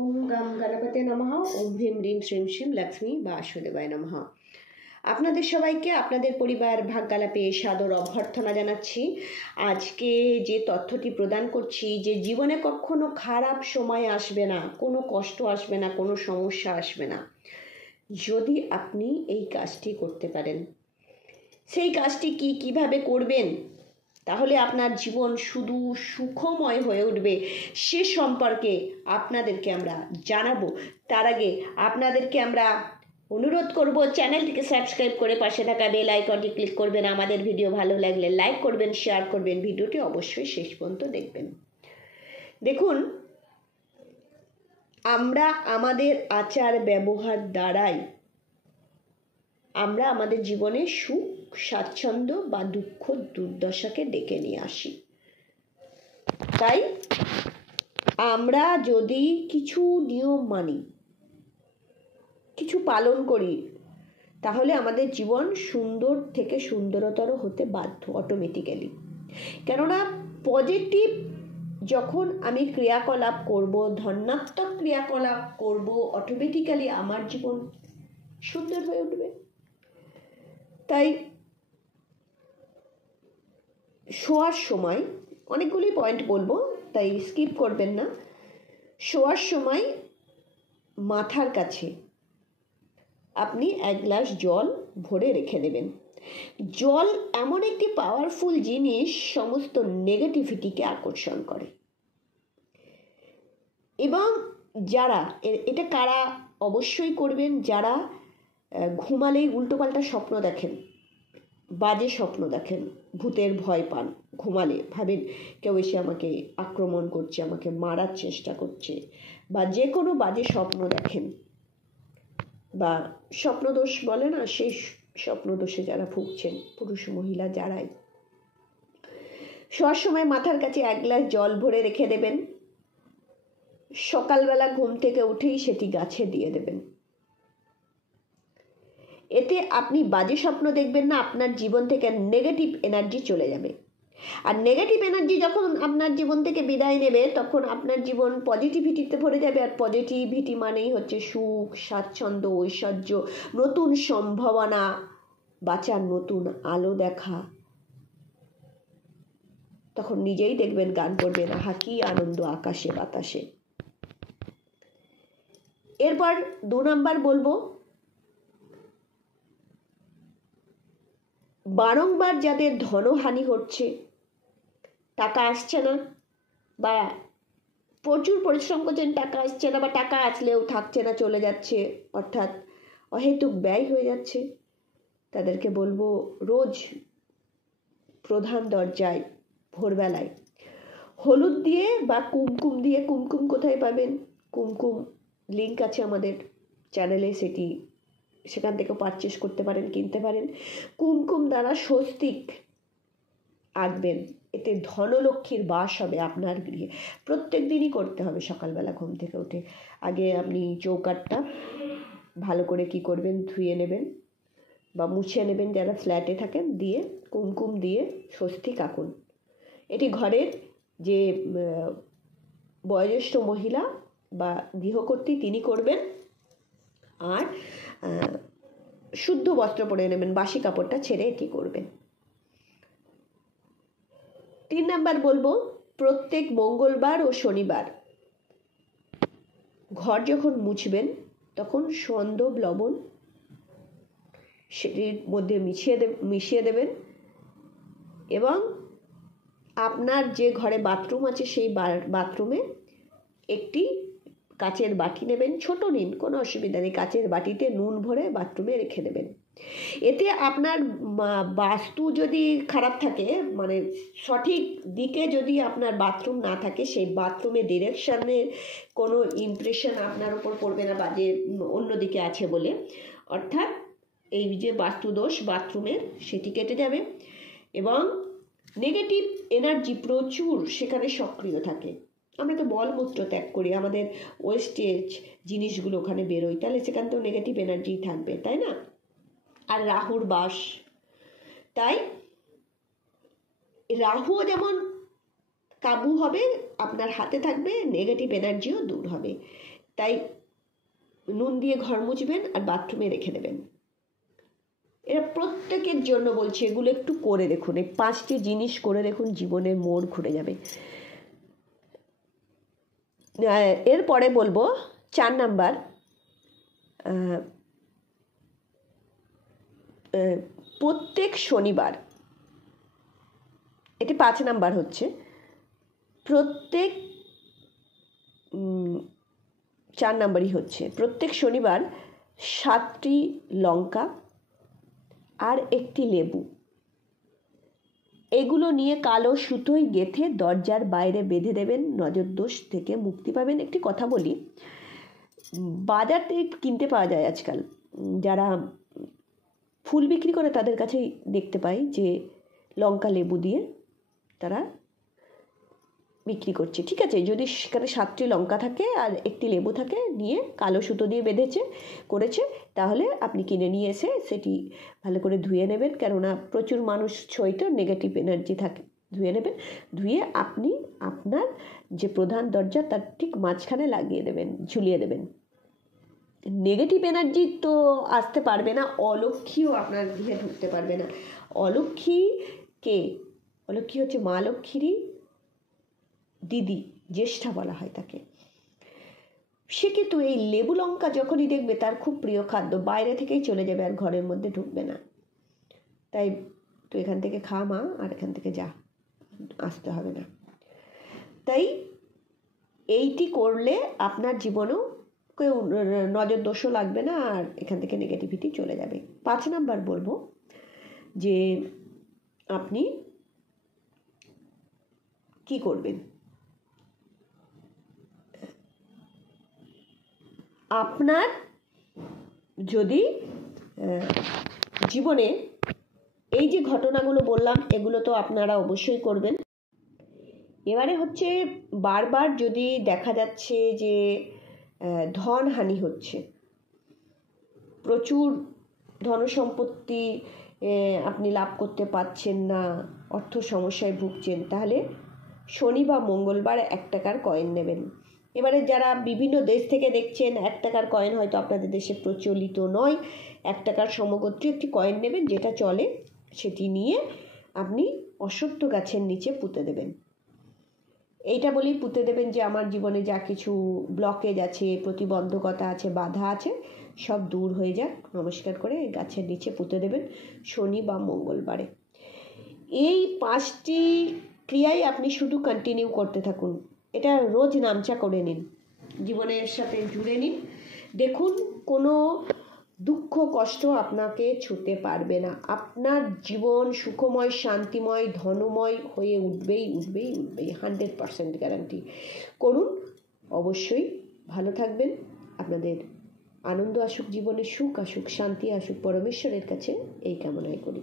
ওম গম গণপতে নমঃ। ওম ভীম হ্রিম শ্রীম শ্রীম লক্ষ্মী বাসুদেবায় নমঃ। আপনাদের সবাইকে আপনাদের পরিবার ভাগ্যালাপে সাদর অভ্যর্থনা জানাচ্ছি। আজকে যে তথ্যটি প্রদান করছি, যে জীবনে কখনো খারাপ সময় আসবে না, কোনো কষ্ট আসবে না, কোনো সমস্যা আসবে না, যদি আপনি এই কাজটি করতে পারেন। সেই কাজটি কিভাবে করবেন, তাহলে আপনার জীবন শুধু সুখময় হয়ে উঠবে, সে সম্পর্কে আপনাদেরকে আমরা জানাবো। তার আগে আপনাদেরকে আমরা অনুরোধ করব, চ্যানেলটিকে সাবস্ক্রাইব করে পাশে থাকা বেল আইকনটি ক্লিক করবেন। আমাদের ভিডিও ভালো লাগলে লাইক করবেন, শেয়ার করবেন, ভিডিওটি অবশ্যই শেষ পর্যন্ত দেখবেন। দেখুন, আমরা আমাদের আচার ব্যবহার দ্বারাই আমরা আমাদের জীবনে সুখ, স্বাচ্ছন্দ্য বা দুঃখ, দুর্দশাকে ডেকে নিয়ে আসি। তাই আমরা যদি কিছু নিয়ম মানি, কিছু পালন করি, তাহলে আমাদের জীবন সুন্দর থেকে সুন্দরতর হতে বাধ্য অটোমেটিক্যালি। কেননা পজিটিভ যখন আমি ক্রিয়াকলাপ করব, ধনাত্মক ক্রিয়াকলাপ করব, অটোমেটিক্যালি আমার জীবন সুন্দর হয়ে উঠবে। তাই শোয়ার সময় অনেকগুলি পয়েন্ট বলবো, তাই স্কিপ করবেন না। শোয়ার সময় মাথার কাছে আপনি এক গ্লাস জল ভরে রেখে দেবেন। জল এমন একটি পাওয়ারফুল জিনিস, সমস্ত নেগেটিভিটিকে আকর্ষণ করে। এবং যারা এটা কারা অবশ্যই করবেন, যারা ঘুমালেই উল্টোপাল্টা স্বপ্ন দেখেন, বাজে স্বপ্ন দেখেন, ভূতের ভয় পান, ঘুমালে ভাবেন কেউ এসে আমাকে আক্রমণ করছে, আমাকে মারার চেষ্টা করছে, বা যে কোনো বাজে স্বপ্ন দেখেন, বা স্বপ্নদোষ বলে না, সেই স্বপ্নদোষে যারা ভুগছেন, পুরুষ মহিলা যারাই, শোয়ার সময় মাথার কাছে এক গ্লাস জল ভরে রেখে দেবেন। সকালবেলা ঘুম থেকে উঠেই সেটি গাছে দিয়ে দেবেন। এতে আপনি বাজে স্বপ্ন দেখবেন না, আপনার জীবন থেকে নেগেটিভ এনার্জি চলে যাবে। আর নেগেটিভ এনার্জি যখন আপনার জীবন থেকে বিদায় নেবে, তখন আপনার জীবন পজিটিভিটিতে ভরে যাবে। আর পজিটিভিটি মানেই হচ্ছে সুখ, স্বাচ্ছন্দ্য, ঐশ্বর্য, নতুন সম্ভাবনা, বাঁচার নতুন আলো দেখা। তখন নিজেই দেখবেন, গান করবেন, আহা কি আনন্দ আকাশে বাতাসে। এরপর 2 নাম্বার বলবো, বারংবার যাদের ধনহানি হচ্ছে, টাকা আসছে না, বা প্রচুর পরিশ্রম করছেন, টাকা আসছে না, বা টাকা আসলেও থাকছে না, চলে যাচ্ছে, অর্থাৎ অহেতুক ব্যয় হয়ে যাচ্ছে, তাদেরকে বলবো রোজ প্রধান দরজায় ভোরবেলায় হলুদ দিয়ে বা কুমকুম দিয়ে, কুমকুম কোথায় পাবেন, কুমকুম লিঙ্ক আছে আমাদের চ্যানেলে, সেখান থেকে পারচেস করতে পারেন, কিনতে পারেন। কুমকুম দ্বারা স্বস্তিক আঁকবেন, এতে ধনলক্ষ্মীর বাস হবে আপনার গৃহে। প্রত্যেক দিনই করতে হবে। সকালবেলা ঘুম থেকে উঠে আগে আপনি চৌকাঠটা ভালো করে কি করবেন, ধুয়ে নেবেন বা মুছে নেবেন, যারা ফ্ল্যাটে থাকেন, দিয়ে কুমকুম দিয়ে স্বস্তিক আঁকুন। এটি ঘরের যে বয়োজ্যেষ্ঠ মহিলা বা গৃহকর্ত্রী তিনি করবেন। আর শুদ্ধ বস্ত্র পরে নেবেন, বাসি কাপড়টা ছেড়ে এটি করবেন। 3 নাম্বার বলবো, প্রত্যেক মঙ্গলবার ও শনিবার ঘর যখন মুছবেন, তখন সন্দব লবণ সেটির মধ্যে মিশিয়ে দেবেন। এবং আপনার যে ঘরে বাথরুম আছে, সেই বাথরুমে একটি কাচের বাটি নেবেন, ছোট নিন, কোনো অসুবিধা নেই, কাচের বাটিতে নুন ভরে বাথরুমে রেখে দেবেন। এতে আপনার বাস্তু যদি খারাপ থাকে, মানে সঠিক দিকে যদি আপনার বাথরুম না থাকে, সেই বাথরুমে ডিরেকশনের কোনো ইমপ্রেশন আপনার উপর পড়বে না, বা যে অন্যদিকে আছে বলে, অর্থাৎ এই যে বাস্তুদোষ বাথরুমের, সেটি কেটে যাবে। এবং নেগেটিভ এনার্জি প্রচুর সেখানে সক্রিয় থাকে। আমরা তো মলমূত্র ত্যাগ করি, আমাদের ওয়েস্টেজ জিনিসগুলো ওখানে বেরোয়, তাহলে সেখানে তো নেগেটিভ এনার্জি থাকবে, তাই না? আর রাহুর বাস, তাই রাহুও যেমন কাবু হবে, আপনার হাতে থাকবে, নেগেটিভ এনার্জিও দূর হবে। তাই নুন দিয়ে ঘর মুছবেন আর বাথরুমে রেখে দেবেন। এরা প্রত্যেকের জন্য বলছি, এগুলো একটু করে দেখুন, এই 5টি জিনিস করে দেখুন, জীবনের মোড় ঘুরে যাবে। এরপরে বলবো 4 নাম্বার, প্রত্যেক শনিবার, এটি 5 নাম্বার হচ্ছে, প্রত্যেক 4 নাম্বারই হচ্ছে, প্রত্যেক শনিবার 7টি লঙ্কা আর একটি লেবু, এগুলো নিয়ে কালো সুতোয় গেঁথে দরজার বাইরে বেঁধে দেবেন, নজর দোষ থেকে মুক্তি পাবেন। একটি কথা বলি, বাজার থেকে কিনতে পাওয়া যায় আজকাল, যারা ফুল বিক্রি করে তাদের কাছেই দেখতে পাই যে লঙ্কা লেবু দিয়ে তারা বিক্রি করছে। ঠিক আছে, যদি সেখানে 7টি লঙ্কা থাকে আর একটি লেবু থাকে, নিয়ে কালো সুতো দিয়ে বেঁধেছে করেছে, তাহলে আপনি কিনে নিয়ে এসে সেটি ভালো করে ধুয়ে নেবেন, কেননা প্রচুর মানুষ ছইতে নেগেটিভ এনার্জি থাকে। ধুয়ে নেবেন, ধুয়ে আপনি আপনার যে প্রধান দরজা তার ঠিক মাঝখানে লাগিয়ে দেবেন, ঝুলিয়ে দেবেন। নেগেটিভ এনার্জি তো আসতে পারবে না, অলক্ষ্মীও আপনার গৃহে ঢুকতে পারবে না। অলক্ষ্মী কে? অলক্ষ্মী হচ্ছে মা লক্ষ্মীরই দিদি, জ্যেষ্ঠা বলা হয় তাকে। সে কিন্তু এই লেবু লঙ্কা যখনই দেখবে তার খুব প্রিয় খাদ্য, বাইরে থেকেই চলে যাবে আর ঘরের মধ্যে ঢুকবে না। তাই তুই এখান থেকে খা মা, আর এখান থেকে যা, আসতে হবে না। তাই এইটি করলে আপনার জীবনেও কেউ নজর দোষও লাগবে না, আর এখান থেকে নেগেটিভিটি চলে যাবে। 5 নাম্বার বলবো যে আপনি কি করবেন, আপনার যদি জীবনে এই যে ঘটনাগুলো বললাম এগুলো তো আপনারা অবশ্যই করবেন। এবারে হচ্ছে বারবার যদি দেখা যাচ্ছে যে ধন হানি হচ্ছে, প্রচুর ধনসম্পত্তি আপনি লাভ করতে পারছেন না, অর্থ সমস্যায় ভুগছেন, তাহলে শনি বা মঙ্গলবার 1 টাকার কয়েন নেবেন। এবারে যারা বিভিন্ন দেশ থেকে দেখছেন, 1 টাকার কয়েন হয়তো আপনাদের দেশে প্রচলিত নয়, 1 টাকার সমগোত্রী একটি কয়েন নেবেন, যেটা চলে সেটি নিয়ে আপনি অশ্বত্থ গাছের নিচে পুঁতে দেবেন। এইটা বলেই পুঁতে দেবেন যে আমার জীবনে যা কিছু ব্লকেজ আছে, প্রতিবন্ধকতা আছে, বাধা আছে, সব দূর হয়ে যাক, নমস্কার করে গাছের নিচে পুঁতে দেবেন শনি বা মঙ্গলবারে। এই 5টি ক্রিয়াই আপনি শুধু কন্টিনিউ করতে থাকুন, এটা রোজ নামচা করে নিন, জীবনের সাথে জুড়ে নিন, দেখুন কোনো দুঃখ কষ্ট আপনাকে ছুঁতে পারবে না। আপনার জীবন সুখময়, শান্তিময়, ধনময় হয়ে উঠবেই 100% গ্যারান্টি। করুন, অবশ্যই ভালো থাকবেন, আপনাদের আনন্দ আসুক, জীবনে সুখ আসুক, শান্তি আসুক, পরমেশ্বরের কাছে এই কামনাই করি।